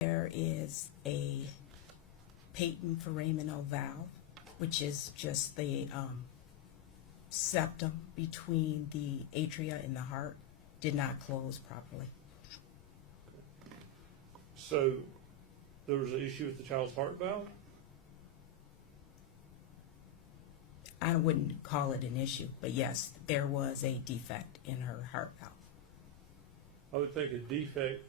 There is a patent foraminal valve, which is just the septum between the atria and the heart, did not close properly. So there was an issue with the child's heart valve? I wouldn't call it an issue, but yes, there was a defect in her heart valve. I would think a defect,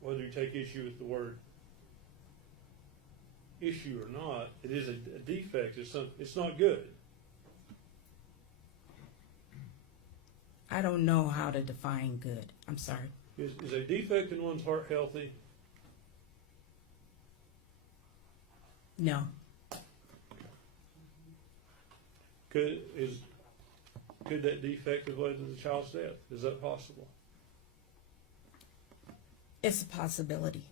whether you take issue with the word issue or not, it is a defect. It's not good. I don't know how to define good. I'm sorry. Is a defect in one's heart healthy? No. Could that defect have led to the child's death? Is that possible? It's a possibility.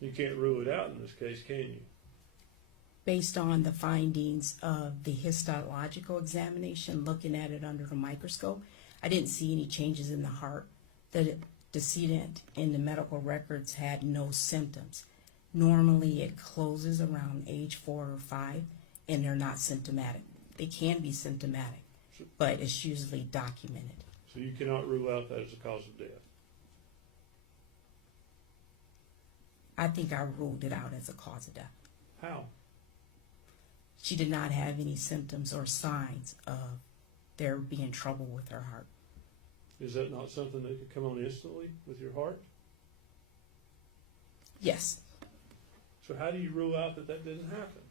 You can't rule it out in this case, can you? Based on the findings of the histological examination, looking at it under the microscope, I didn't see any changes in the heart. The decedent in the medical records had no symptoms. Normally it closes around age 4 or 5, and they're not symptomatic. They can be symptomatic, but it's usually documented. So you cannot rule out that as a cause of death? I think I ruled it out as a cause of death. How? She did not have any symptoms or signs of there being trouble with her heart. Is that not something that could come on instantly with your heart? Yes. So how do you rule out that that didn't happen?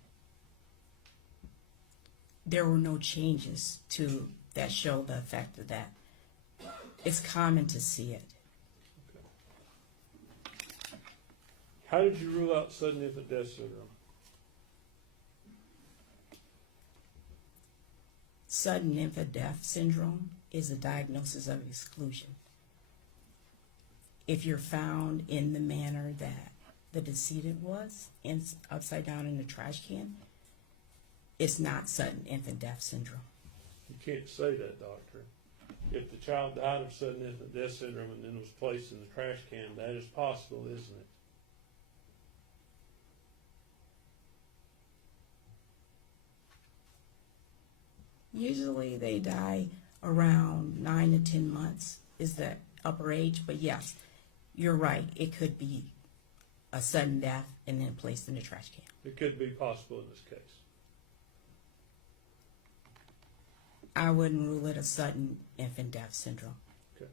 There were no changes to that show the effect of that. It's common to see it. How did you rule out sudden infant death syndrome? Sudden infant death syndrome is a diagnosis of exclusion. If you're found in the manner that the decedent was, upside down in the trash can, it's not sudden infant death syndrome. You can't say that, doctor. If the child died of sudden infant death syndrome and then was placed in the trash can, that is possible, isn't it? Usually they die around 9 to 10 months is the upper age, but yes, you're right. It could be a sudden death and then placed in the trash can. It could be possible in this case. I wouldn't rule it a sudden infant death syndrome. Okay.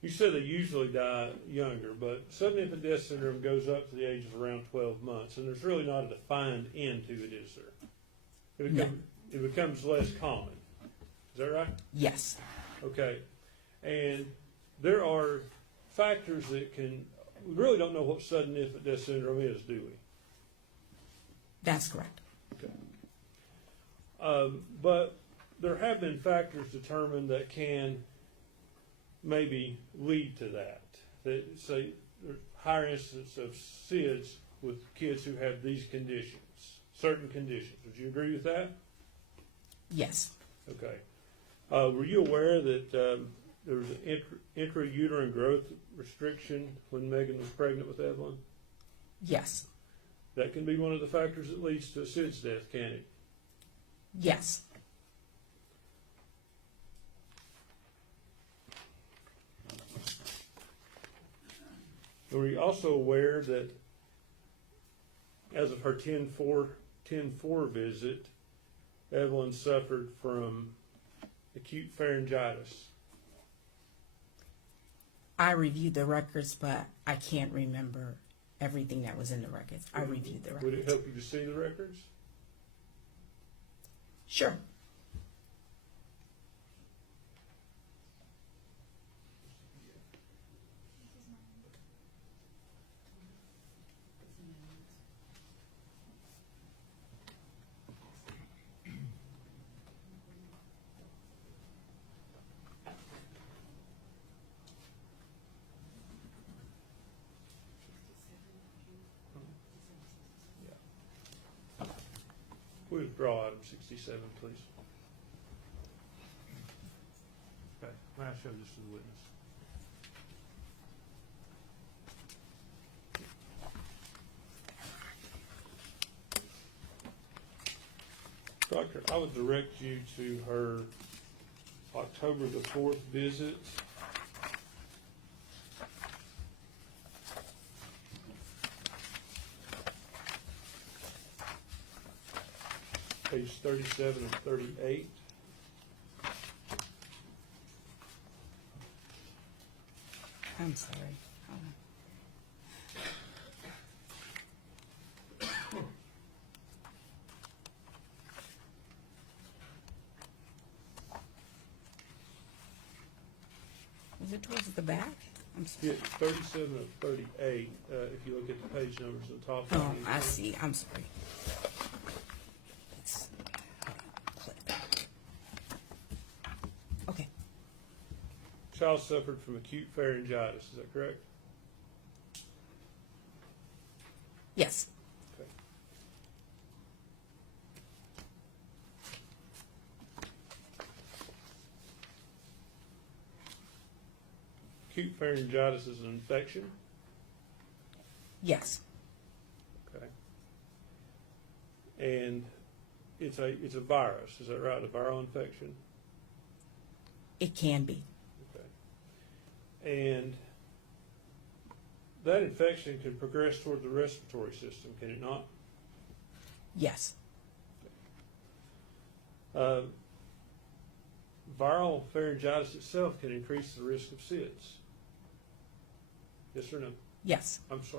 You said they usually die younger, but sudden infant death syndrome goes up to the age of around 12 months, and there's really not a defined end to it, is there? It becomes less common. Is that right? Yes. Okay. And there are factors that we really don't know what sudden infant death syndrome is, do we? That's correct. Okay. But there have been factors determined that can maybe lead to that. That say there's higher incidence of SIDS with kids who have these conditions, certain conditions. Would you agree with that? Yes. Okay. Were you aware that there was an intrauterine growth restriction when Megan was pregnant with Evelyn? Yes. That can be one of the factors that leads to a SIDS death, can it? Yes. Were you also aware that as of her 10-4 visit, Evelyn suffered from acute pharyngitis? I reviewed the records, but I can't remember everything that was in the records. I reviewed the records. Would it help you to see the records? Sure. Withdraw item 67, please. Okay, may I show this to the witness? Doctor, I would direct you to her October the 4th visit. Page 37 and 38. I'm sorry. Hold on. Was it towards the back? I'm Yeah, sorry. 37 and 38, if you look at the page numbers at the top. Oh, I see. I'm sorry. Let's click. Okay. Child suffered from acute pharyngitis, is that correct? Yes. Okay. Acute pharyngitis is an infection, Yes. okay? And it's a virus, is that right, a viral infection? It can be. Okay. And that infection can progress toward the respiratory system, can it not? Yes. Viral pharyngitis itself can increase the risk of SIDS. Yes or no? Yes. I'm sorry.